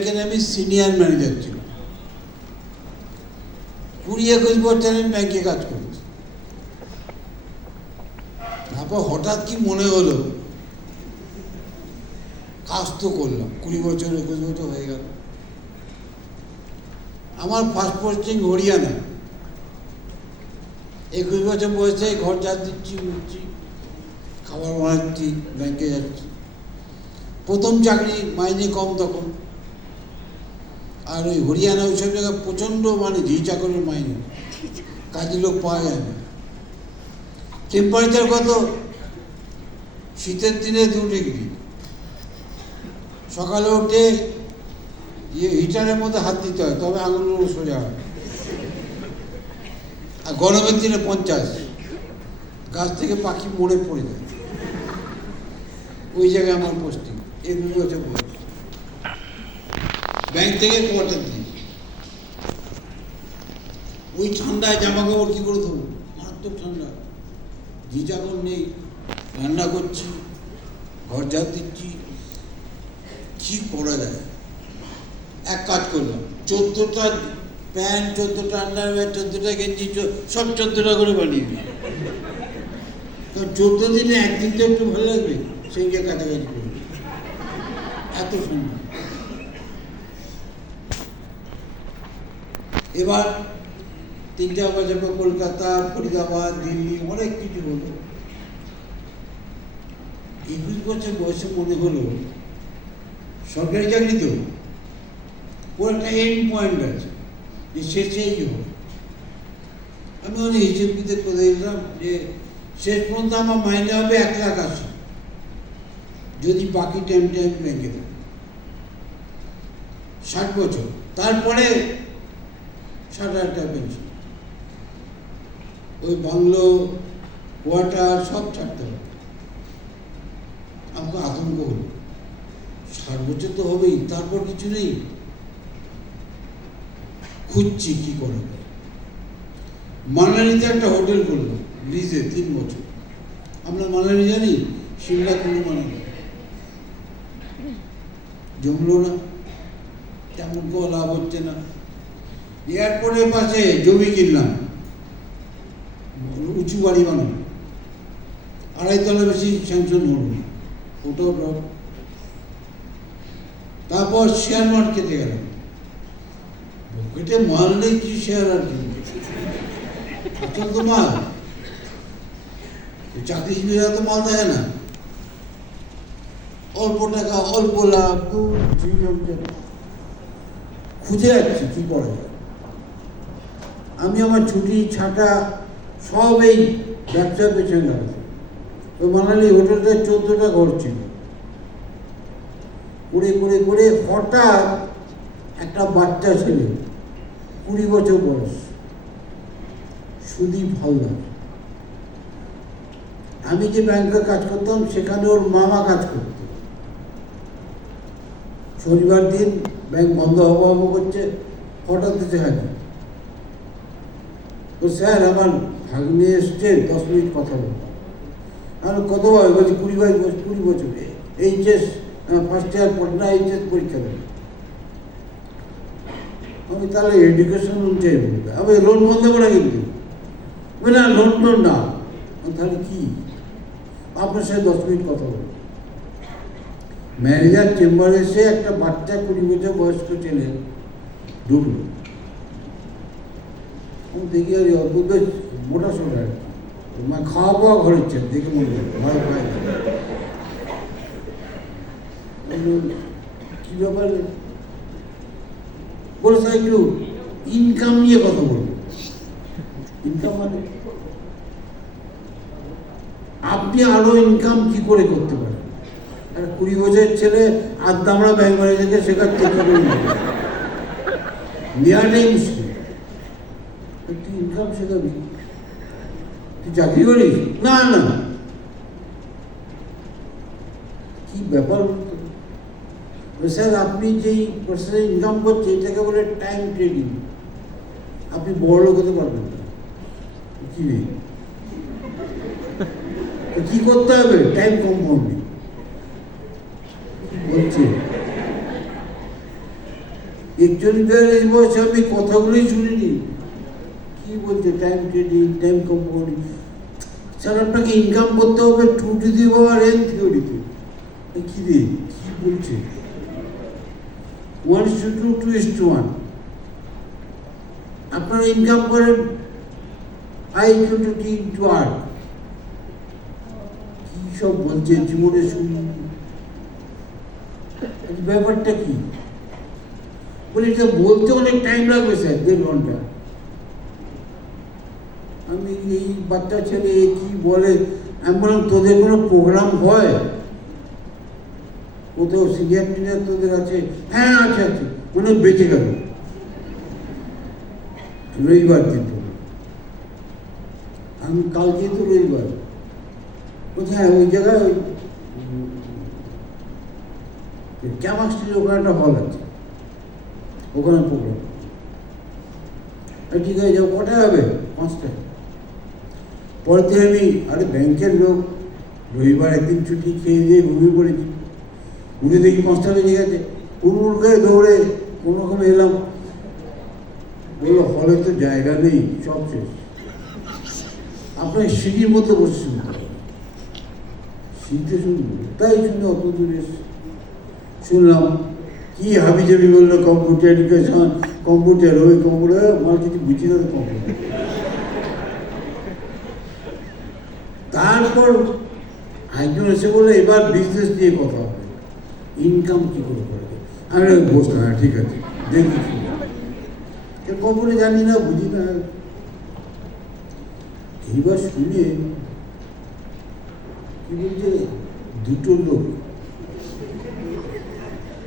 এখানে আমি senior manager ছিল, 20-21 বছর আমি ব্যাংকে কাজ করেছি। তারপর হঠাৎ কি মনে হলো, কাজ তো করলাম 20 বছর 21 বছর হয়ে গেল। আমার ফার্স্ট পোস্টিং হরিয়ানা, 21 বছর বয়সে ঘর যা দিচ্ছি উঠছি, খাবার বানাচ্ছি, ব্যাংকে যাচ্ছি। প্রথম চাকরি, মাইনে কম তখন, আর ওই হরিয়ানা ওইসব জায়গায় প্রচণ্ড মানে ঝি চাকরের মাইনে, কাজের লোক পাওয়া যায় না। টেম্পারেচার কত? শীতের দিনে 2 ডিগ্রি। সকালে উঠে হিটারের মধ্যে হাত দিতে হয়, তবে আঙুলগুলো সোজা হয়। আর গরমের দিনে 50, গাছ থেকে পাখি মরে পড়ে যায়। ওই জায়গায় আমার পোস্টিং, 21 বছর বয়স। ব্যাংক থেকে কোয়ার্টার দিই, ওই ঠান্ডায় জামা কাপড় কী করে দেবো, মারাত্মক ঠান্ডা, ঝি চাকর নেই, রান্না করছি, ঘর ঝাড় দিচ্ছি, কি করা যায়? এক কাজ করলাম, 14টা প্যান্ট, 14টা আন্ডারওয়্যার, 14টা গেঞ্জি, সব 14টা করে বানিয়ে দিই। কারণ 14 দিনে একদিন তো একটু ভালো লাগবে, সেই যে কাছাকাছি করে এত সুন্দর। এবার 3-4 বছর পর কলকাতা, ফরিদাবাদ, দিল্লি, অনেক কিছু হলো। 21 বছর বয়সে মনে হলো সরকারি চাকরি তো ওর একটা এন্ড পয়েন্ট আছে, যে শেষেই হোক। আমি অনেক হিসেব কিতে করে দিলাম যে শেষ পর্যন্ত আমার মাইনে হবে 1,80,000, যদি বাকি টাইমটা আমি ব্যাংকে থাকি। 60 বছর, তারপরে 60,000 টাকা পেনশন। ওই বাংলো, কোয়ার্টার সব ছাড়তে হবে। আমাকে আতঙ্ক হলো, 60 বছর তো হবেই, তারপর কিছু নেই। খুঁজছি কি করে। মানালিতে একটা হোটেল করলাম, ব্রিজে 3 বছর। আমরা মানালি জানি, সিমলা কোনো মানালি জমলো না, তেমন কোনো লাভ হচ্ছে না। এয়ারপোর্টের পাশে জমি কিনলাম, উঁচু বাড়ি বানাবো, 2.5 তলা বেশি স্যাংশন হল না, ওটাও ড্রপ। তারপর শেয়ার মার্কেটে গেলাম, পকেটে মাল নেই, কি শেয়ার আর কিনবে, আসল তো মাল। চাকরিজীবীরা তো মাল থাকে না, অল্প টাকা, অল্প লাভ, খুঁজে যাচ্ছি কি করা যায়। আমি আমার ছুটি ছাটা সব এই ব্যবসার পেছনে লাগাচ্ছি। ওই মানালি হোটেলটা 14টা ঘর ছিল, করে করে করে হঠাৎ একটা বাচ্চা ছেলে, 20 বছর বয়স, সুদীপ হালদার। আমি যে ব্যাংকে কাজ করতাম সেখানে ওর মামা কাজ করত। শনিবার দিন ব্যাংক বন্ধ হবো করছে, হঠাৎ দেখা যায়। তো স্যার আমার ভাগ্নে এসছে, 10 মিনিট কথা বলবো। আর কত বয়স? বলছি 20 বছর, এইচএস ফার্স্ট ইয়ার পড়না, এইচএস পরীক্ষা দেবে। আমি তাহলে এডুকেশন লোন চাইব, আমি লোন বন্ধ করে কিন্তু না, লোন টোন না। তাহলে কি? আপনার সাথে 10 মিনিট কথা বলবো। ম্যানেজার চেম্বারে এসে একটা বাচ্চা 20 বছর বয়স্ক ছেলে ঢুকলো। দেখি আর অদ্ভুত, বেশ মোটা সোটা, মানে খাওয়া পাওয়া ঘরের ছেলে, দেখে মনে হয় ভয় পায় না। কি ব্যাপার? বলে স্যার একটু ইনকাম নিয়ে কথা বলবো। ইনকাম মানে আপনি আরো ইনকাম কি করে করতে পারেন? 20 বছরের ছেলে আদামরা ব্যাংক ম্যানেজারকে শেখাচ্ছে নেওয়াটাই মুশকিল। তুই ইনকাম শেখাবি? তুই চাকরি করিস? না না, কি ব্যাপার? স্যার আপনি যেই পার্সেন্টেজ ইনকাম করছেন এটাকে বলে টাইম ট্রেডিং, আপনি বড় লোক হতে পারবেন না। কি নেই, কি করতে হবে? টাইম কম্পাউন্ডিং বলছে। 41-42 বয়সে আমি কথাগুলোই শুনিনি। কি বলছে time trading, time compounding, sir আপনাকে ইনকাম করতে হবে 2 to the power n থিওরিতে। কি রে কি বলছে? 1:2, 2:1। আপনারা ইনকাম করেন I equal to T into R। কি সব বলছে জীবনে শুনি, ব্যাপারটা কি? বলে এটা বলতে অনেক টাইম লাগবে স্যার, 1.5 ঘন্টা। আমি এই বাচ্চা ছেলে কি বলে, আমি বললাম তোদের কোনো প্রোগ্রাম হয় কোথাও, সিনিয়র টিনিয়র তোদের আছে? হ্যাঁ আছে আছে। মনে বেঁচে গেল রবিবার দিন। আমি কালকে তো রবিবার, কোথায় ওই জায়গায় ওই ক্যামাস্ট্রির ওখানে একটা হল আছে, ওখানে প্রোগ্রাম। ঠিক আছে যাও, কটায় হবে? 5টায়। পরের দিন আমি, আরে ব্যাংকের লোক, রবিবার একদিন ছুটি খেয়ে দিয়ে ঘুমিয়ে পড়েছি, উঠে দেখি 5টা বেজে গেছে। উড় করে দৌড়ে কোনো রকম এলাম, বললো হলে তো জায়গা নেই, সব শেষ, আপনার সিঁড়ির মধ্যে বসে শুনতে হবে। সিঁড়িতে শুনবো, তাই শুনে অত দূরে শুনলাম কি হাবিজাবি বললো, কম্পিউটার এডুকেশন, কম্পিউটার, ওই কম্পিউটার, আমার কিছু বুঝি না কম্পিউটার। তারপর একজন এসে বললো এবার বিজনেস নিয়ে কথা হবে, ইনকাম কি করে করবে। আমি বসলাম, হ্যাঁ ঠিক আছে দেখি কম্পিউটার জানি না, বুঝি না। এইবার শুনে কি বলছে, 2টো লোক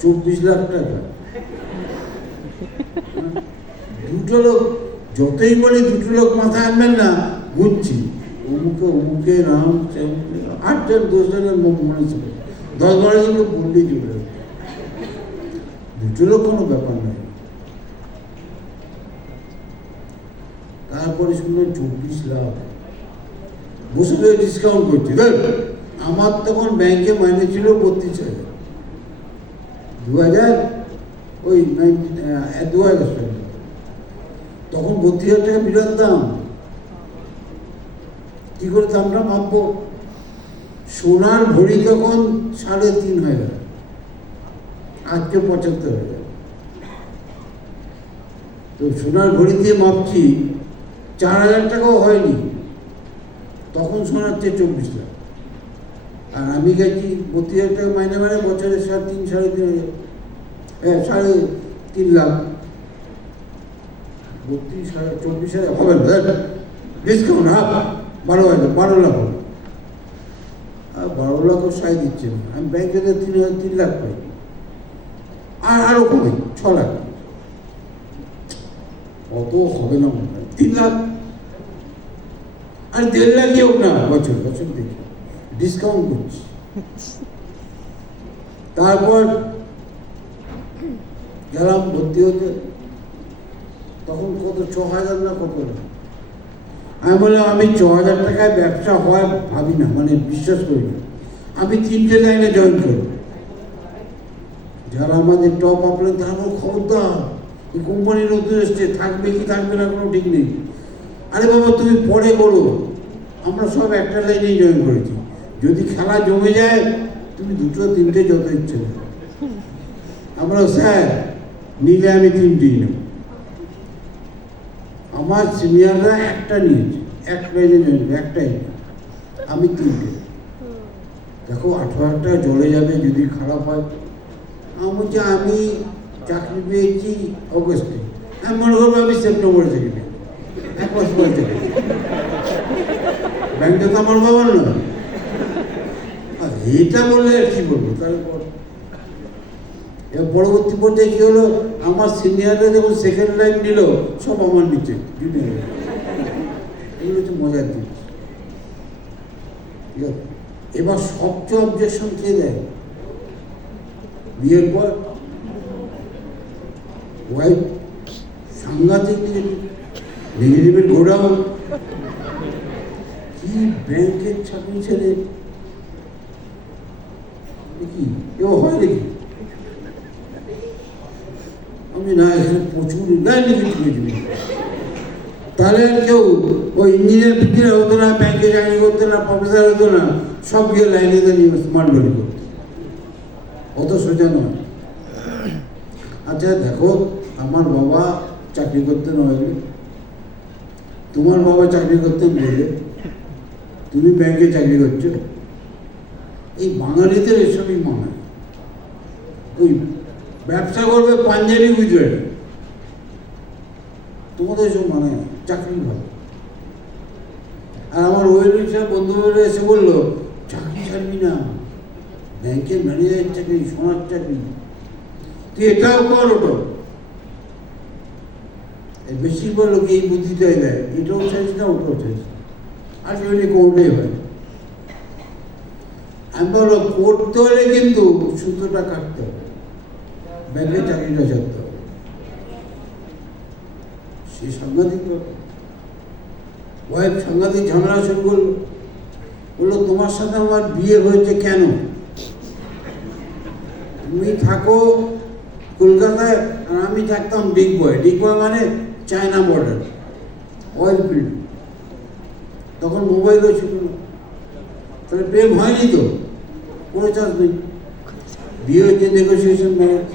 24 লাখ টাকা। 2টো লোক, যতই বলি 2টো লোক মাথায় আনবেন না, ঘুরছি অমুকে অমুকে নাম, 8জন 10জনের মনে ছিল, 10-12 জন লোক বললেই চলে। 2টো লোক কোনো ব্যাপার নয়। তারপরে শুনলেন 24 লাখ, বসে ডিসকাউন্ট করছে। আমার তখন ব্যাংকে মাইনে ছিল 32,000, 2000 ওই 2000 তখন 32,000 টাকা বিরাট দাম। কি করে দামটা মাপবো? সোনার ভরি তখন 3,500, আজকে 75,000। তো সোনার ভরি দিয়ে মাপছি, 4,000 টাকাও হয়নি তখন, সোনার চেয়ে 24 লাখ। আর আমি গেছি 32,000 টাকা মাইনে, মানে বছরে 3.5 হ্যাঁ 3.5 লাখ। 24,000 হবে না, ডিসকাউন্ট হাফ, 12 লাখ হবে। আর 12 লাখও সাই দিচ্ছে না। আমি ব্যাংকে 3 লাখ পাই, আর আরো কমে 6 লাখ। অত হবে না মনে হয়, 3 লাখ আর 1.5 লাখই হোক না, বছর বছর দেখি ডিসকাউন্ট করছি। তারপর গেলাম ভর্তি হতে, তখন কত 6,000 না কত। আমি বললাম আমি 6,000 টাকায় ব্যবসা হয় ভাবি না, মানে বিশ্বাস করি না। আমি 3টে লাইনে জয়েন করব। যারা আমাদের টপ আপলাইন, তারপর খবরদার এই কোম্পানির নতুন এসছে, থাকবে কি থাকবে না কোনো ঠিক নেই। আরে বাবা তুমি পরে করো, আমরা সব একটা লাইনেই জয়েন করেছি, যদি খেলা জমে যায় তুমি 2টো 3টে যত ইচ্ছে। আমরা স্যার নিলে আমি 3টেই নেব। আমার সিনিয়ররা একটা নিয়েছে, এক লাইনে জয়েন, একটাই, আমি 3টে। দেখো 18,000 টাকা চলে যাবে যদি খারাপ হয়। আমি বলছি আমি চাকরি পেয়েছি অগস্টে, আমি মনে করবো আমি সেপ্টেম্বরে থেকে নেব, 1 মাস পরে থেকে। ব্যাংকটা তো আমার বাবার না, এটা বললে আর কি বলবো। তারপর পরবর্তী পর্যায়ে কি হলো, আমার সিনিয়ররা যখন সেকেন্ড লাইন নিল, সব আমার নিচে জুনিয়র। এগুলো হচ্ছে মজার জিনিস। ঠিক আছে, এবার সবচেয়ে অবজেকশন কে দেয়? বিয়ের পর ওয়াইফ সাংঘাতিক নেগেটিভের ঘোড়াও। কি ব্যাংকের চাকরি ছেড়ে কি এও হয় নাকি? আমি না, এখানে প্রচুর কিছু বুঝবি। তাহলে আর কেউ ওই ইঞ্জিনিয়ার ফিঞ্জিনিয়ার হতো না, ব্যাংকে চাকরি করতো না, প্রফেসর হতো না, সব গিয়ে লাইনে দাঁড়িয়ে স্মার্ট বডি করতো। অত সোজা নয়। আচ্ছা দেখো, আমার বাবা চাকরি করতেন হয়নি, তোমার বাবা চাকরি করতেন বলে তুমি ব্যাংকে চাকরি করছো। এই বাঙালিদের এসবই মানায়। ওই ব্যবসা করবে পাঞ্জাবি গুজরাটি, তোমাদের সব মানায় না, চাকরি ভালো। আর আমার ওয়েলুই সাহেব বন্ধুরা এসে বললো, চাকরি ছাড়বি না, ব্যাংকের ম্যানেজারের চাকরি, সোনার চাকরি, তুই এটাও কর ওটাও। বেশিরভাগ লোক এই বুদ্ধিটাই দেয়, এটাও চাইছি না ওটাও চাইছি, আলটিমেটলি কোর্টেই হয়। আমি বললো করতে হলে কিন্তু সুতোটা কাটতে হবে, ব্যাংকের চাকরিটা ছাড়তে হবে। সে সাংঘাতিক ব্যাপার। ওয়াইফ সাংঘাতিক ঝামেলা শুরু করলো, বললো তোমার সাথে আমার বিয়ে হয়েছে কেন? তুমি থাকো কলকাতায় আর আমি থাকতাম ডিগবয়। ডিগবয় মানে চায়না বর্ডার, অয়েল ফিল্ড। তখন মোবাইলও ছিল না, তাহলে প্রেম হয়নি তো, কোনো চান্স নেই। বিয়ে হয়েছে নেগোসিয়েশন ম্যারেজ,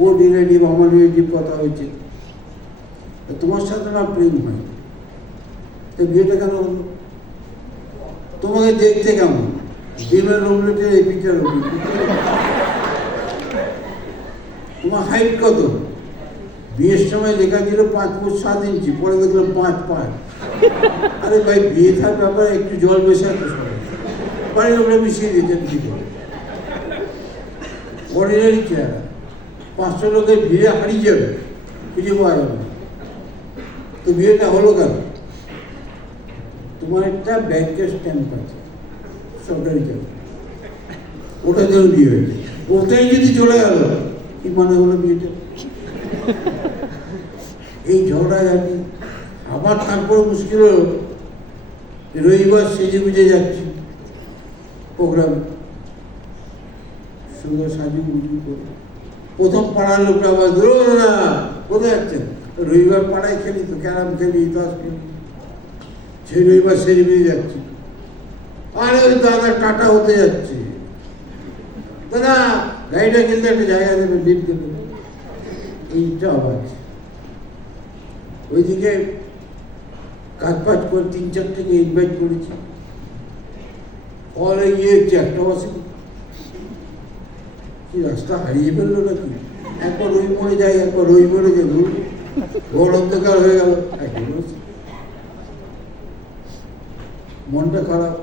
ওর রিলেটিভ আমার রিলেটিভ কথা হয়েছে, তোমার সাথে আমার প্রেম হয়, তো বিয়েটা কেন হলো? তোমাকে দেখতে কেমন? ডিমের রোমলেটে এই পিকচার, তোমার হাইট কত? বিয়ের সময় লেখা ছিল 5 ফুট 7 ইঞ্চি, পরে দেখলাম 5'5". আরে ভাই, বিয়ে থার ব্যাপারে একটু জল মেশাতে সবাই, বাড়ির লোকরা মিশিয়ে দিয়েছেন কি করে? অর্ডিনারি চেহারা, 500 লোকের ভিড়ে হারিয়ে যাবে, খুঁজে পাওয়া যাবে না। তো বিয়েটা হলো কেন? তোমার একটা ব্যাংকের স্ট্যাম্প আছে, সরকারি চাকরি, ওটা যেন বিয়ে হয়েছে। ওটাই যদি চলে গেল, কি মানে হলো বিয়েটা? এই ঝগড়া জানি। আবার তারপরে মুশকিল হলো, রবিবার সেজে গুজে যাচ্ছি প্রোগ্রামে, সুন্দর সাজু গুজু করে। প্রথম পাড়ার লোকরা আবার না, কোথায় যাচ্ছেন? রবিবার পাড়ায় খেলি তো, ক্যারাম খেলি, তাস খেলি। সেই রবিবার সেজে গুজে যাচ্ছি। আরে ওই দাদা টাটা হতে যাচ্ছে, দাদা গাড়িটা কিনতে একটা জায়গা দেবে, লিফট দেবে, এইটা আওয়াজ। ওইদিকে কাজ ফাজ করে 3-4 ইনভাইট করেছি, ফলে গিয়ে একটা বসে কি রাস্তা হারিয়ে ফেললো নাকি, একবার ওই মরে যায়, একবার ওই মরে যায়, বড় অন্ধকার হয়ে গেল। মনটা খারাপ।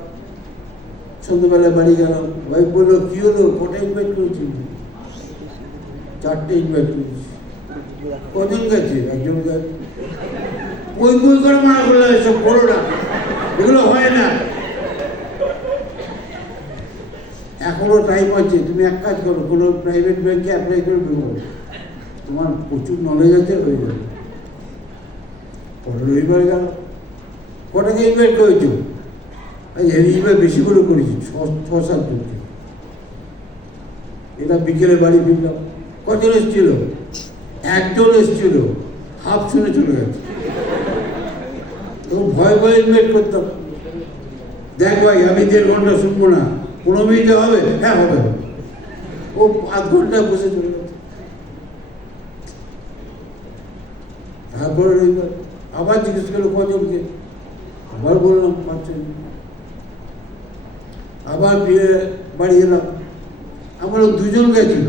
সন্ধ্যাবেলা বাড়ি গেলাম, ওয়াইফ বললো কি হলো, কটা ইনভাইট করেছি? 4টে ইনভাইট করেছি। কজন গেছে? একজন গেছে। ওই করে মানা করলে এসব করো না, এগুলো হয় না। এখনো টাইম আছে, তুমি এক কাজ করো, কোনো প্রাইভেট ব্যাংকে অ্যাপ্লাই করে দেবো, তোমার প্রচুর নলেজ আছে, হয়ে যাবে। পরে রবিবার গেল, কটাকে ইনভাইট করেছো? এইবার বেশি করে করেছি, 6-7 জনকে। এটা বিকেলে বাড়ি ফিরলাম। কজন এসেছিল? একজন এসেছিল, হাফ শুনে চলে গেছে। তখন ভয় ভয়ে ইনভাইট করতাম, দেখ ভাই আমি 1.5 ঘন্টা শুনবো না, 15 মিনিটে হবে? হ্যাঁ হবে। ও 5 ঘন্টা বসে চলে গেছে। তারপরে রবিবার আবার জিজ্ঞেস করলো কজনকে, আবার বললাম 5-6। আবার বিয়ে বাড়ি এলাম, আমার 2জন গেছিল।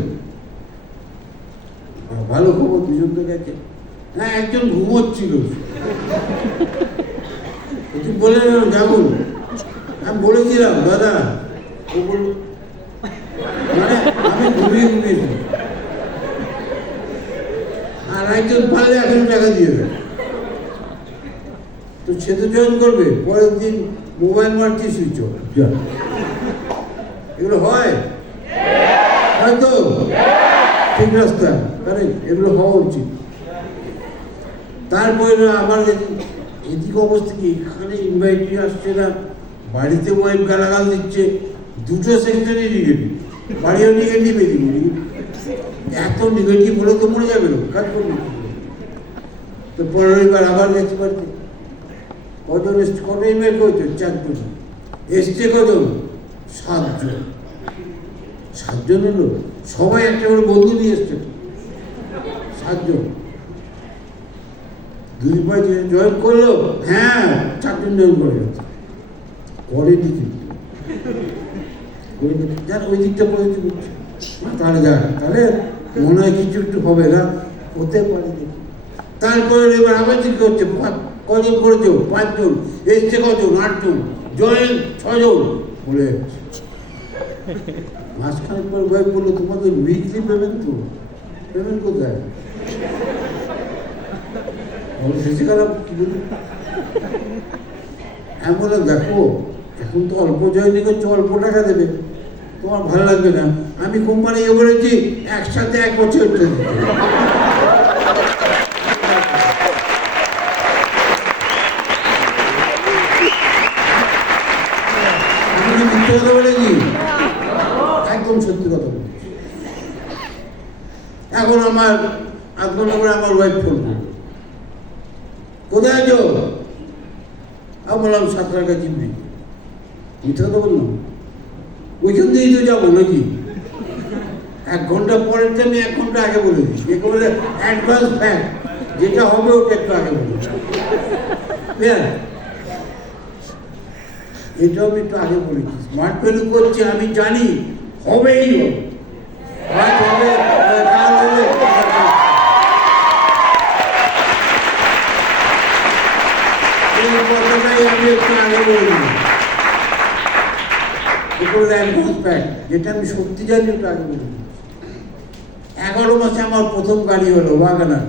ভালো খবর, 2জন তো গেছে। হ্যাঁ, একজন ঘুমোচ্ছিল। তুই বলে যাবো, আমি বলেছিলাম দাদা, ও বলল মানে আমি ঘুমিয়ে ঘুমিয়েছি। আর একজন পারলে 1,000 টাকা দিয়ে দেবে। তো সে তো জয়েন করবে, পরের দিন মোবাইল মারছি সুইচ অফ। এগুলো হয়, হয়তো ঠিক রাস্তা, কারণ এগুলো হওয়া উচিত। তারপরে আমার এদিক অবস্থা কি, এখানে ইনভাইটি আসছে না, বাড়িতে ওয়াইফ গালাগাল দিচ্ছে, 2টো সেকশনই নেগেটিভ, বাড়িও নেগেটিভ, এদিকে এত নেগেটিভ হলে তো মরে যাবে লোক, কাজ করবে তো। পরের এবার আবার গেছে বাড়িতে। কজন এসছে, কত ইমেল করেছে? 4 জন। এসছে কজন? 7 জন। 7 জন হলো, সবাই একটা করে বন্ধু নিয়ে এসছে। 7 জন 2 জয়েন করলো। হ্যাঁ, 4 জন জয়েন করে গেছে। করেনি কিন্তু যার ওই দিকটা পজিটিভ হচ্ছে, তাহলে যা, তাহলে মনে হয় কিছু একটু হবে না, হতে পারে। তারপরে এবার আবার জিজ্ঞেস করছে কজন করেছো? 5 জন। এসছে কজন? 8 জন। জয়েন 6 জন বলে যাচ্ছে। মাঝখানে পর ওয়াইফ বললো, তোমাদের উইকলি পেমেন্ট তো, পেমেন্ট কোথায়? বেশি খারাপ কি বলি, আমি বললাম দেখো এখন তো অল্প জয়েনিং করছো, অল্প টাকা দেবে, তোমার ভালো লাগবে না। আমি কোম্পানি বলেছি একসাথে 1 বছর দিতে। মিথ্যে কথা বলেছি, একদম সত্যি কথা বলেছি। এখন আমার 1 ঘন্টা করে আমার ওয়াইফ ফোন করলো, কোথায় আছো? আমি বললাম সাঁতরার কাছে নেই। মিথ্যে কথা বললাম, ওইখান দিয়েই তো যাবো নাকি? 1 ঘন্টা পরের আমি 1 ঘন্টা আগে বলে দিই, একে বলে অ্যাডভান্স ফ্যাক্ট, যেটা হবে ওটা একটু আগে বলে দিই। এটা আমি একটু আগে বলেছি, স্মার্ট ভ্যালু করছি, আমি জানি হবেই হবে, হবে কাল হবে। এই কথাটাই আমি একটু আগে বলে দিই, যেটা আমি সত্যি জানি ওটা আগে বলে দিই। 11 মাসে আমার প্রথম গাড়ি হলো ওয়াগনার।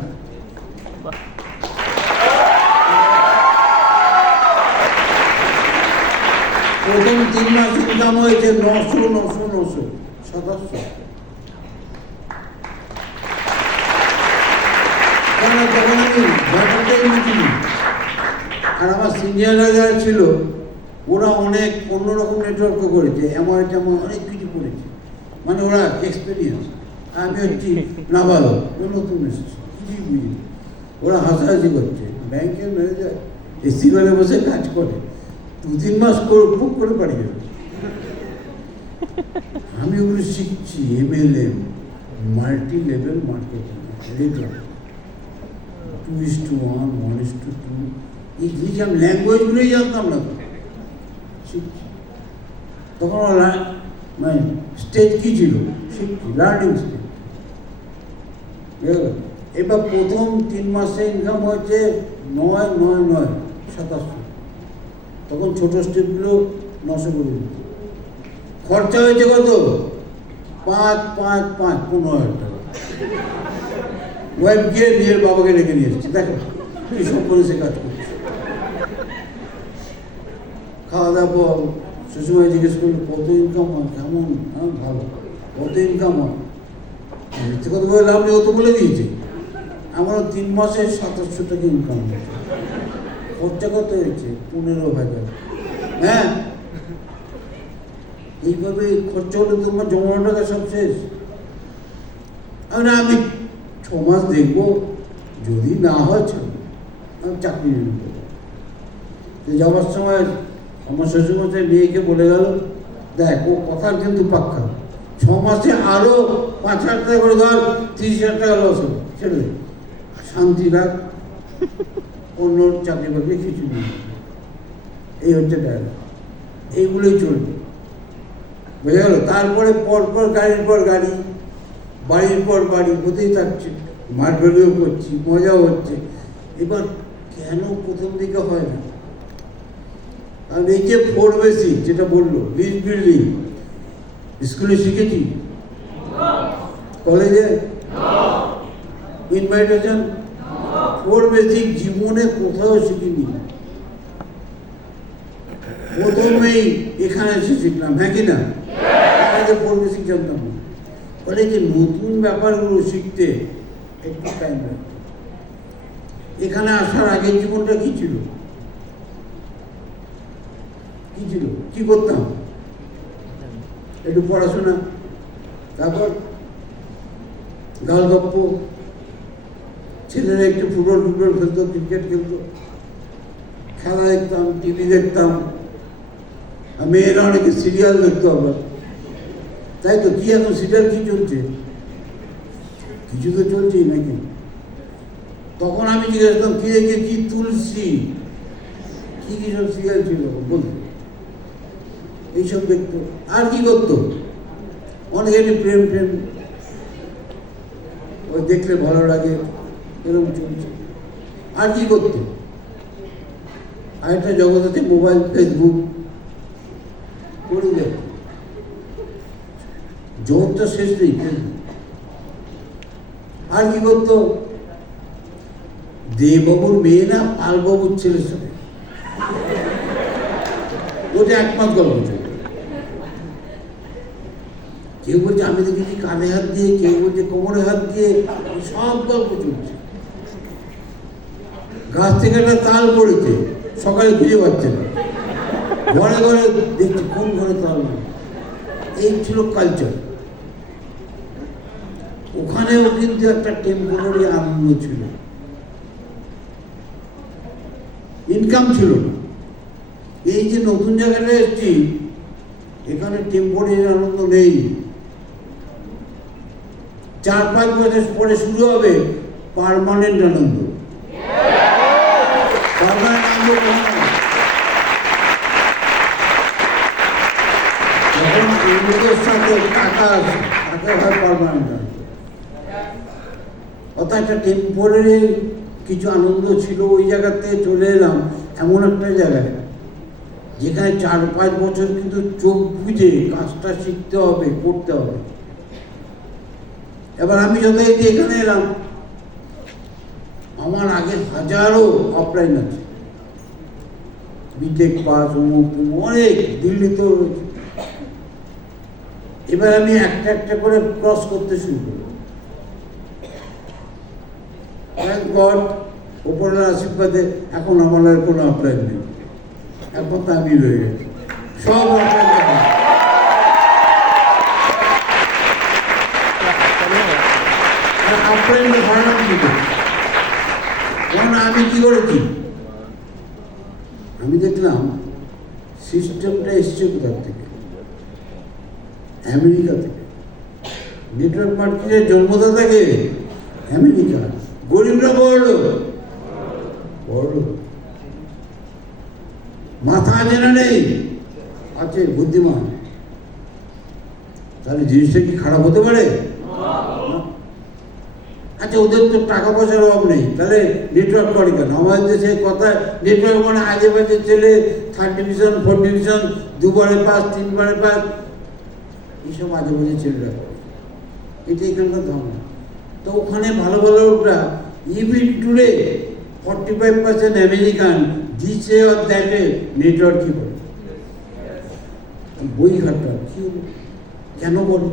প্রথম 3 মাস ইনকাম হয়েছে 900 700। তখন আমি ব্যাপারটাই বুঝিনি। আর আমার সিনিয়ররা যারা ছিল ওরা অনেক অন্যরকম নেটওয়ার্ক করেছে, এমন অনেক কিছু করেছে, মানে ওরা এক্সপিরিয়েন্স। আমি হচ্ছি না ভালো, নতুন এসেছি, কিছুই বুঝি। ওরা হাসাহাসি করছে, ব্যাংকের ম্যানেজার এসি ঘরে বসে কাজ করে, 2-3 মাস খুব করে পারি যাবে। আমি ওগুলো শিখছি, MLM, মাল্টি লেভেল মার্কেটিং, 2:1, 1:2, এই জিনিস আমি ল্যাঙ্গুয়েজগুলোই জানতাম না তো, শিখছি। তখন মানে স্টেজ কী ছিল শিখছি, লার্নিং স্টেজ। এবার প্রথম 3 মাসে ইনকাম হয়েছে 700। তখন ছোট স্টেপগুলো 900 করে দিত। খরচা হয়েছে কত? 5 15,000 টাকা। ওয়াইফ গিয়ে নিজের বাবাকে রেখে নিয়ে এসেছে, দেখো কি সম্পর্কে সে কাজ করছে। খাওয়া দাওয়া পর শ্বশুরবাড়ি জিজ্ঞেস করলো কত ইনকাম হয়, কেমন? হ্যাঁ ভালো। কত ইনকাম হয়? মিথ্যে কথা বলে লাভ নেই, ও তো বলে দিয়েছে। আমারও 3 মাসে 700 টাকা ইনকাম হয়েছে। খরচা কত হয়েছে? 15,000। হ্যাঁ, এইভাবে খরচা হলে তোমার জমানো টাকা সব শেষ। আমি 6 মাস দেখবো, যদি না হয় আমি চাকরি নিয়ে নেবো। যাওয়ার সময় আমার শ্বশুরমশাই মেয়েকে বলে গেল, দেখ ও কথার কিন্তু পাক্কা, 6 মাসে আরো 5,000 টাকা করে ধর, 30,000 টাকা লস হবে, ছেড়ে শান্তি রাখ, অন্য চাকরি বাকরি কিছু নেই। এই হচ্ছে ডায়লগ, এইগুলোই চলবে, বোঝা গেল? তারপরে পরপর গাড়ির পর গাড়ি, বাড়ির পর বাড়ি হতেই থাকছে, মারভেলিও করছি, মজাও হচ্ছে। এবার কেন প্রথম দিকে হয় না? আর এই যে 4 বেসিক যেটা বললো, লিস্ট বিল্ডিং, স্কুলে শিখেছি, কলেজে ইনভাইটেশন, 4 বেসিক জীবনে কোথাও শিখিনি, প্রথমেই এখানে এসে শিখলাম। হ্যাঁ কি না? 4 বেসিক জানতাম না। ফলে যে নতুন ব্যাপারগুলো শিখতে একটু টাইম লাগে। এখানে আসার আগের জীবনটা কি ছিল? কি করতাম? একটু পড়াশোনা, তারপর গালগপ্প, ছেলেরা একটু ফুটবল খেলতো, ক্রিকেট খেলতো, খেলা দেখতাম, টিভি দেখতাম, আর মেয়েরা অনেকে সিরিয়াল দেখতো আবার। তাই তো, কি এখন সিরিয়াল কি চলছে? কিছু তো চলছেই নাকি? তখন আমি জিজ্ঞেস করতাম, কি দেখে, কি তুলসী, কি কি সব সিরিয়াল ছিল বলতো, এইসব দেখতো। আর কি করতো, অনেকে প্রেম প্রেম, ওই দেখলে ভালো লাগে, এরকম চলছে। আর কি করতো, আরেকটা জগৎ আছে মোবাইল, ফেসবুক করে দেয়, জগৎটা শেষ নেই। আর কি করতো, দেববাবুর মেয়ে না পালবাবুর ছেলের সাথে, ওটা একমাত্র গল্প চলছে। কেউ বলছে আমি দেখেছি কাঁধে হাত দিয়ে, কেউ বলছে কোমরে হাত দিয়ে, সব গল্প চলছে। গাছ থেকে একটা তাল পড়েছে, সকালে খুঁজে পাচ্ছে না, ঘরে ঘরে দেখছি কোন ঘরে তাল নেই। এই ছিল কালচার। ওখানেও কিন্তু একটা টেম্পোরারি আনন্দ ছিল, ইনকাম ছিল না। এই যে নতুন জায়গাটা এসেছি, এখানে টেম্পোরারি আনন্দ নেই। 4-5 বছর পরে শুরু হবে পার্মানেন্ট আনন্দ। পার্মানেন্ট আনন্দ যখন লোকের সাথে টাকা আছে, তাকে হয় পার্মানেন্ট আনন্দ। অর্থাৎ একটা টেম্পোরারি কিছু আনন্দ ছিল, ওই জায়গা থেকে চলে এলাম এমন একটা জায়গায় যেখানে 4-5 বছর কিন্তু চোখ বুঝে কাজটা শিখতে হবে, করতে হবে। এবার আমি যথারীতি এখানে এলাম, আমার আগে হাজারো অফলাইন আছে, বিটেক পাস, অনেক দিল্লিতে রয়েছে। এবার আমি একটা একটা করে ক্রস করতে শুরু করব। থ্যাঙ্ক গড, ওপরের আশীর্বাদে এখন আমার আর কোনো অফলাইন নেই, এখন তো আমি রয়ে গেছি, সব অফলাইন। আমি কি করেছি, আমি দেখলাম সিস্টেমটা এসছে কোথার থেকে, আমেরিকা থেকে। নেটওয়ার্ক মার্কেটের জন্মদাতাকে আমেরিকা, গরিবরা বড় বড়, মাথা জানা নেই, আছে বুদ্ধিমান। তাহলে জিনিসটা কি খারাপ হতে পারে? আচ্ছা, ওদের তো টাকা পয়সার অভাব নেই, তাহলে নেটওয়ার্ক করে কেন? আমাদের দেশে কথা নেটওয়ার্ক মানে আজে বাজে ছেলে, 3rd ডিভিশন 4th ডিভিশন, 2বারে পাস 3বারে পাস, এইসব আজে বাজে ছেলেরা করে, এটা এখানকার ধারণা। তো ওখানে ভালো ভালো লোকরা, ইভিন টুডে 45% আমেরিকান, দিছে অর দ্যাটে নেটওয়ার্ক কি করে, বই ঘাটা কি কেন বলে?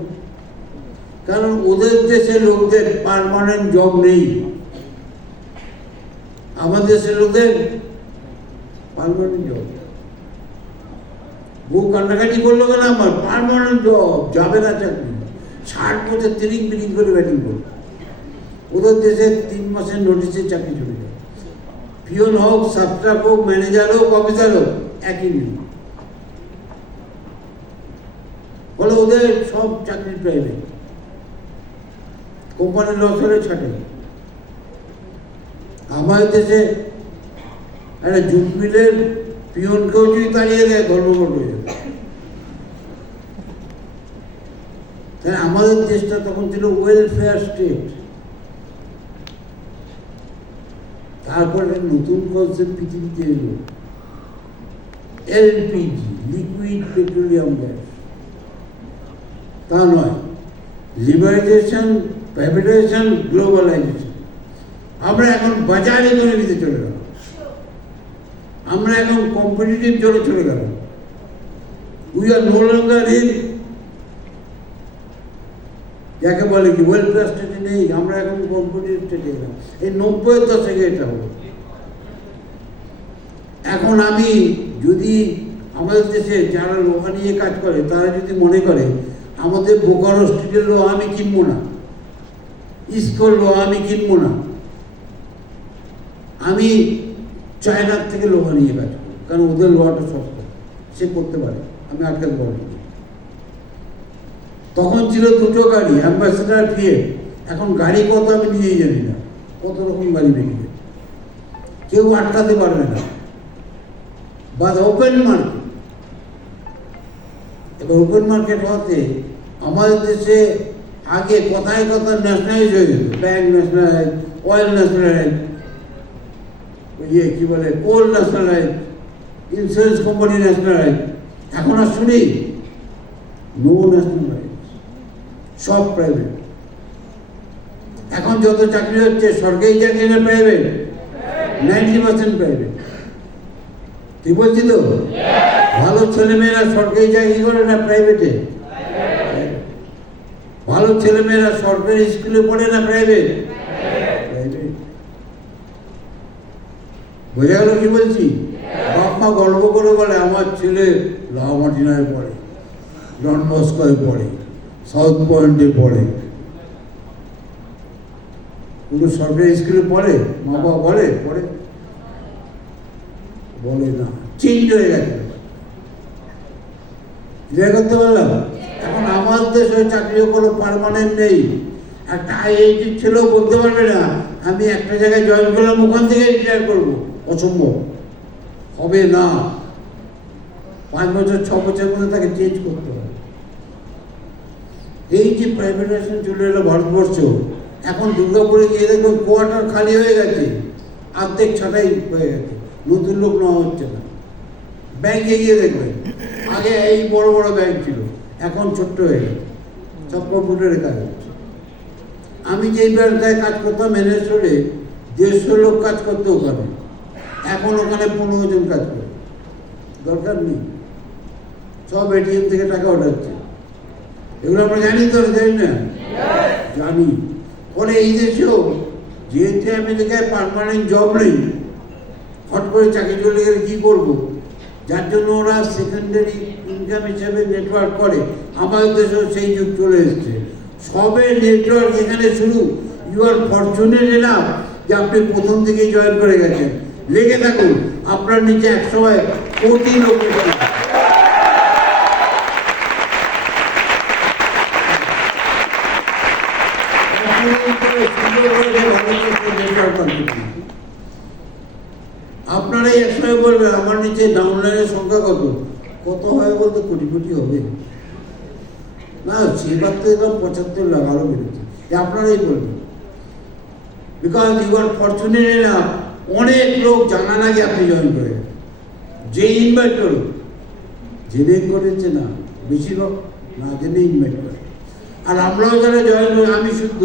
কারণ ওদের দেশের লোকদের পার্মানেন্ট জব নেই, আমাদের দেশের লোকদের পার্মানেন্ট জব। বউ কান্নাকাটি করলো কেন, আমার পার্মানেন্ট জব, যাবে না চাকরি, 60 বছর তিরিং বিরিং করে ব্যাটিং করবে। ওদের দেশে 3 মাসের নোটিশে চাকরি চলে যায়। পিওন হোক, সাবস্টাফ হোক, ম্যানেজার হোক, অফিসার হোক, একই নিয়ম। বলে ওদের সব চাকরি প্রাইভেট, কোম্পানির লস হলে ছাটে। আমাদের দেশে একটা জুট মিলের পিওনকেও যদি তাড়িয়ে দেয়, ধর্মঘট হয়ে যাবে। তাই আমাদের দেশটা তখন ছিল ওয়েলফেয়ার স্টেট। তারপরে নতুন কনসেপ্ট পৃথিবীতে এলো, এলপিজি, লিকুইড পেট্রোলিয়াম গ্যাস। তা নয়, লিবারাইজেশন, প্রাইভেটাইজেশন, গ্লোবালাইজেশন। আমরা এখন বাজার ইকোনমিতে চলে গেলাম, আমরা এখন কম্পিটিটিভ জোনে চলে গেলাম। We are no longer in, যাকে বলে কি ওয়েলফেয়ার স্টেটে নেই, আমরা এখন কম্পিটিটিভ স্টেটে গেলাম। এই 90-এর দশকে এটা হলো। এখন আমি যদি আমাদের দেশে যারা লোহা নিয়ে কাজ করে, তারা যদি মনে করে আমাদের বোকারো স্টিলের লোহা আমি কিনবো না, স্কুল লো আমি কিনবো না, আমি চায়নার থেকে লোহা নিয়ে কাজ করবো, কারণ ওদের লোহাটা সস্তা, সে করতে পারে, আমি আটকাতে পারবো না। তখন ছিল দুটো গাড়ি, অ্যাম্বাসেডার ফিয়ে, এখন গাড়ি কত আমি নিজেই জানি না, কত রকম গাড়ি বেরিয়ে, কেউ আটকাতে পারবে না। বা ওপেন মার্কেট, এবার ওপেন মার্কেট হওয়াতে আমাদের দেশে আগে কথায় কথা ন্যাশনালাইজ হয়ে যেত, ব্যাংক ন্যাশনালাইজ, অয়েল ন্যাশনালাইজ, কি বলে কোল ন্যাশনালাইজ, ইন্স্যুরেন্স কোম্পানি ন্যাশনালাইজ। এখন আর শুনি নো ন্যাশনালাইজ, সব প্রাইভেট। এখন যত চাকরি হচ্ছে সরকারি চাকরি না প্রাইভেট, 90% প্রাইভেট। ঠিক বলছি তো? ভালো ছেলেমেয়েরা সরকারি চাকরি করে না প্রাইভেটে? ভালো ছেলেমেয়েরা সরকারি স্কুলে পড়ে না প্রাইভেট? প্রাইভেট। বোঝা গেল কি বলছি? বাপ মা গর্ব করে বলে আমার ছেলে লাউমাটিনায় পড়ে, ডন বস্কোয় পড়ে, সাউথ পয়েন্টে পড়ে। কোনো সরকারি স্কুলে পড়ে? মা বাবা বলে পড়ে? বলে না, চেঞ্জ হয়ে গেছে। ক্লিয়ার করতে পারলাম? এখন আমার দেশে চাকরিও কোনো পার্মানেন্ট নেই। একটা আইআইটি ছেলেও বলতে পারবে না আমি একটা জায়গায় জয়েন করলাম ওখান থেকে রিটায়ার করবো, অসম্ভব, হবে না। 5 বছর 6 বছর মধ্যে তাকে চেঞ্জ করতে হবে। এই যে প্রাইভেটাইজেশন চলে এলো ভারতবর্ষ, এখন দুর্গাপুরে গিয়ে দেখবেন কোয়ার্টার খালি হয়ে গেছে, অর্ধেক ছাটাই হয়ে গেছে, নতুন লোক নেওয়া হচ্ছে না। ব্যাংকে গিয়ে দেখবেন আগে এই বড় বড় ব্যাংক ছিল, এখন ছোট্ট হয়ে গেছে, সব কম্পিউটারে কাজ হচ্ছে। আমি যেই ব্যবসায় কাজ করতাম মেনেশ্বরে, 150 লোক কাজ করতে ওখানে, এখন ওখানে 15 জন কাজ করে, দরকার নেই, সব এটিএম থেকে টাকা ওঠাচ্ছে। এগুলো আমরা জানি তো? জানি না? জানি। ফলে এই দেশেও যেহেতু আমেরিকায় পার্মানেন্ট জব নেই, হট করে চাকরি চলে গেলে কী করবো, যার জন্য ওরা সেকেন্ডারি ইনকাম হিসাবে নেটওয়ার্ক করে। আমাদের দেশেও সেই যুগ চলে এসছে, সবে নেটওয়ার্ক এখানে শুরু। ইউ আর ফরচুনেট এনাফ যে আপনি প্রথম থেকেই জয়েন করে গেছেন। লেগে থাকুন, আপনার নিচে একসময় কোটি লোক আপনারাই একসময় বলবেন আমার নিচে ডাউনলাইনের সংখ্যা কত, কত হয় বলতে কোটি কোটি হবে না, সেবার তো এরকম 75 লাখ আরো বেড়েছে, আপনারাই বলবেন। Because you are fortunate enough, অনেক লোক জানা না যে আপনি জয়েন করে, যে ইনভাইট করুন, জেনে করেছে না, বেশিরভাগ না জেনে ইনভাইট করে। আর আমরাও যারা জয়েন করি, আমি শুদ্ধ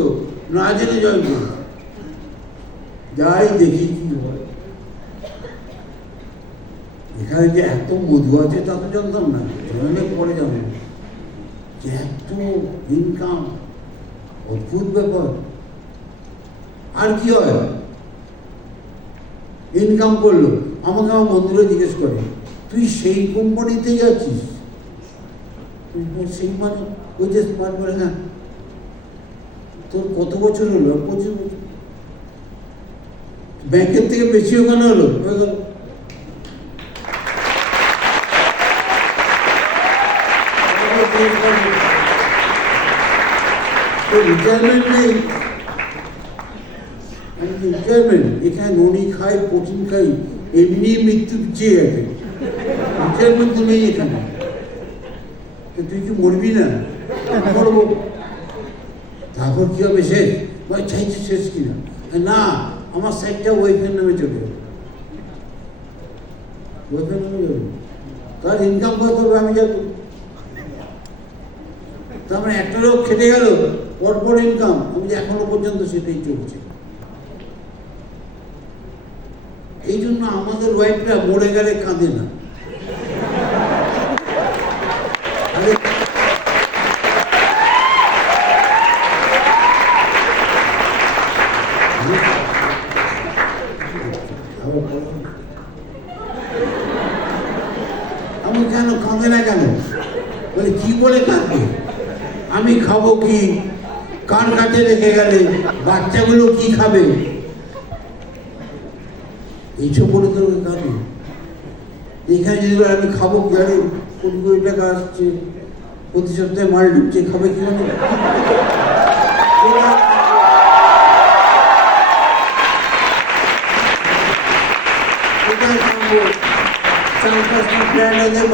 না জেনে জয়েন করি, যাই দেখি কি হয়। এখানে যে এত মধু আছে তা তো জানতাম না, জয়েনের পরে জানলাম যে এত ইনকাম, অদ্ভুত ব্যাপার। আর কি হয়, ইনকাম করলো, আমাকে আমার বন্ধুরা জিজ্ঞেস করে তুই সেই কোম্পানিতেই আছিস? সেই মানে ওই যে স্মার্ট বলে, হ্যাঁ। তোর কত বছর হলো? 25 বছর। ব্যাংকের থেকে বেশি ওখানে হলো? রিটায়ারমেন্ট নেই, রিটায়ারমেন্ট এখানে ননি খাই, প্রোটিন খাই, এমনি মৃত্যু চেয়ে গেছে, রিটায়ারমেন্ট তো নেই এখানে। তুই কি মরবি না? করবো, তারপর কি হবে শেষ? চাইছি শেষ কিনা, না আমার সাইডটা ওয়াইফের নামে চলে যাবে, ওয়াইফের নামে যাবে, তার ইনকাম কত হবে আমি যাবো। তার মানে একটা লোক খেটে গেল, পরপর ইনকাম, আমি যে এখনো পর্যন্ত সেটাই চলছে। এই জন্য আমাদের ওয়াইফরা মরে গেলে কাঁদে না। আমি কেন কাঁদে না কেন? বলে কি বলে কাঁদবে? আমি খাবো কি, কার কাছে রেখে গেলে বাচ্চাগুলো কি খাবে, এইসব করে তো খাবে। এখানে যদি আমি খাবো গাড়ি 20 টাকা আসছে, প্রতি সপ্তাহে মাল ঢুকছে, খাবে কি মানে?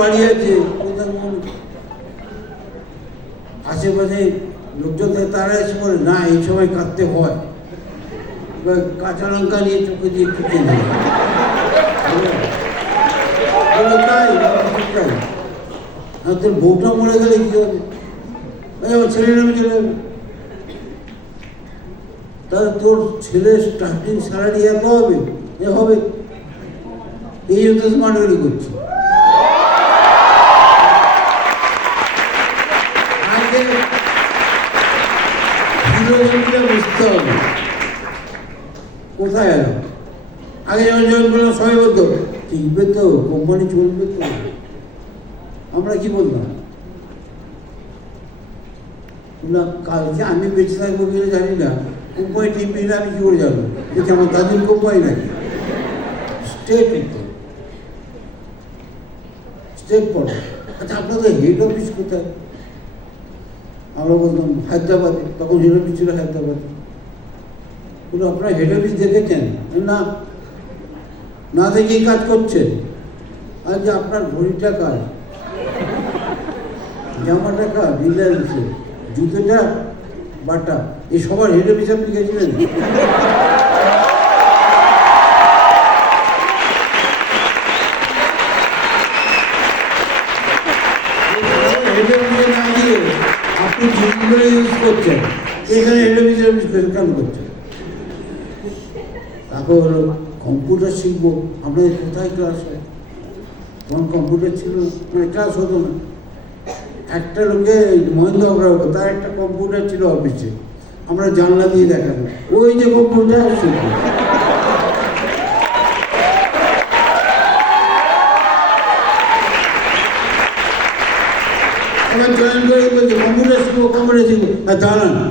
বাড়ি আছে আশেপাশে লোকজন তারা এসে বলে না এই সময় কাঁদতে হয়, কাঁচা লঙ্কা নিয়ে চোখে দিয়ে টুকে দেয়। তোর বউটা মরে গেলে কি হবে? আমার ছেলে নামে চলে যাবে। তাহলে তোর ছেলের স্টার্টিং স্যালারি এত হবে, এ হবে। এই জন্য স্মার্টলি করছি। বুঝতে হবে কোথায় এলো। আগে যেমন জয়েন করলাম সবাই বলতো টিকবে তো, কোম্পানি চলবে তো। আমরা কি বলতাম না, কালকে আমি বেঁচে থাকবো কিনা জানি না, কোম্পানি টিকবে না আমি কি করে যাবো? এটা আমার দাদুর কোম্পানি নাকি? স্টেট স্টেট পড়ে। আচ্ছা আপনাদের হেড অফিস কোথায়? আমরা বলতাম হায়দ্রাবাদে, তখন হেড অফিস ছিল হায়দ্রাবাদে। কিন্তু আপনারা হেড অফিস দেখেছেন না? না দেখেই কাজ করছেন। আর যে আপনার ঘড়িটা কাজ, জামাটা কাজ, রিলায়েন্সে জুতোটা বাটা, এই সবার হেড অফিস আপনি গেছিলেন? আপনি যেগুলো ইউজ করছেন এখানে হেড অফিস কেন করছেন? তারপর হলো কম্পিউটার শিখবো। আপনাদের কোথায় ক্লাস হয়? তখন কম্পিউটার ছিল, মানে ক্লাস হতো না। একটা লোকে মহেন্দ্র অগ্রবাল, তার একটা কম্পিউটার ছিল অফিসে, আমরা জানলা দিয়ে দেখাবো ওই যে কম্পিউটার শিখবো। এবার জয়েন করে বলছে কম্পিউটার শিখবো, কম্পিউটার শিখবো। আর জানা না,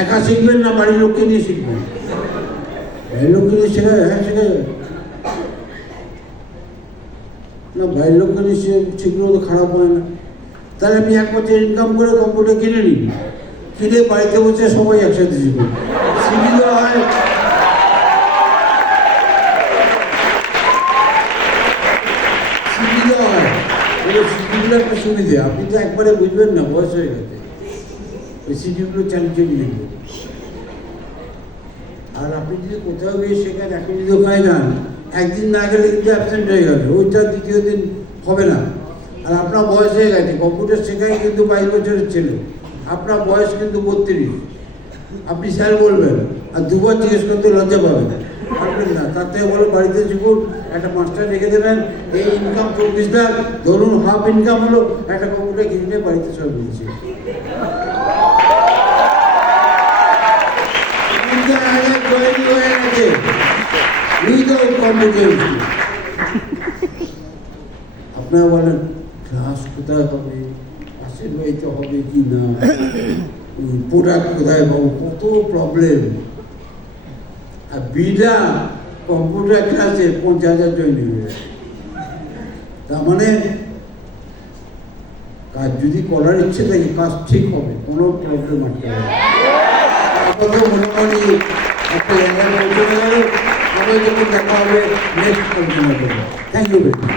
একা শিখবেন না বাড়ির লোককে নিয়ে শিখবেন? বাড়ির লোককে নিয়ে শেখা যায়? হ্যাঁ শেখা যায় না, বাইরের লোককে নিয়ে শিখলেও তো খারাপ হয় না। তাহলে আপনি 1 বছর ইনকাম করে কম্পিউটার কিনে নিন, কিনে বাড়িতে বসে সবাই একসাথে শিখুন। শিখিলেও হয়, শিখিলেও হয়। সিটিগুলো একটা সুবিধে, আপনি তো একবারে বুঝবেন না, বয়স হয়ে গেছে। ওই সিটিগুলো চালিয়ে নেবেন। আর আপনি যদি কোথাও গিয়ে শেখান, এখন যদি ওখানে যান, একদিন না গেলে কিন্তু অ্যাবসেন্ট হয়ে গেল, ওইটা দ্বিতীয় দিন হবে না। আর আপনার বয়স হয়ে গেছে, কম্পিউটার শেখাই কিন্তু 22 বছরের ছেলে, আপনার বয়স কিন্তু 32। আপনি স্যার বলবেন আর 2 বার জিজ্ঞেস করতে লজ্জা পাবেন, পারবেন না। তার থেকে বলো বাড়িতে শিখুন, একটা মাস্টার রেখে দেবেন, এই ইনকাম 24 লাখ, ধরুন হাফ ইনকাম হলো, একটা কম্পিউটার কিনে বাড়িতে সব দিচ্ছে। আপনারা বলেন ক্লাস কোথায় হবে, পাশের বাড়িতে হবে কি না, প্রোডাক্ট কোথায় পাবো, কত প্রবলেম। আর বিনা কম্পিউটার ক্লাসে 50,000 জয়েন হয়ে যায়। তার মানে কাজ যদি করার ইচ্ছে থাকে, কাজ ঠিক হবে, কোনো প্রবলেম আসতে হবে। মোটামুটি একটা জায়গায় পৌঁছে গেল, সবাই যখন দেখা হবে নেক্সট পরিচালনা করবো। Thank you very much.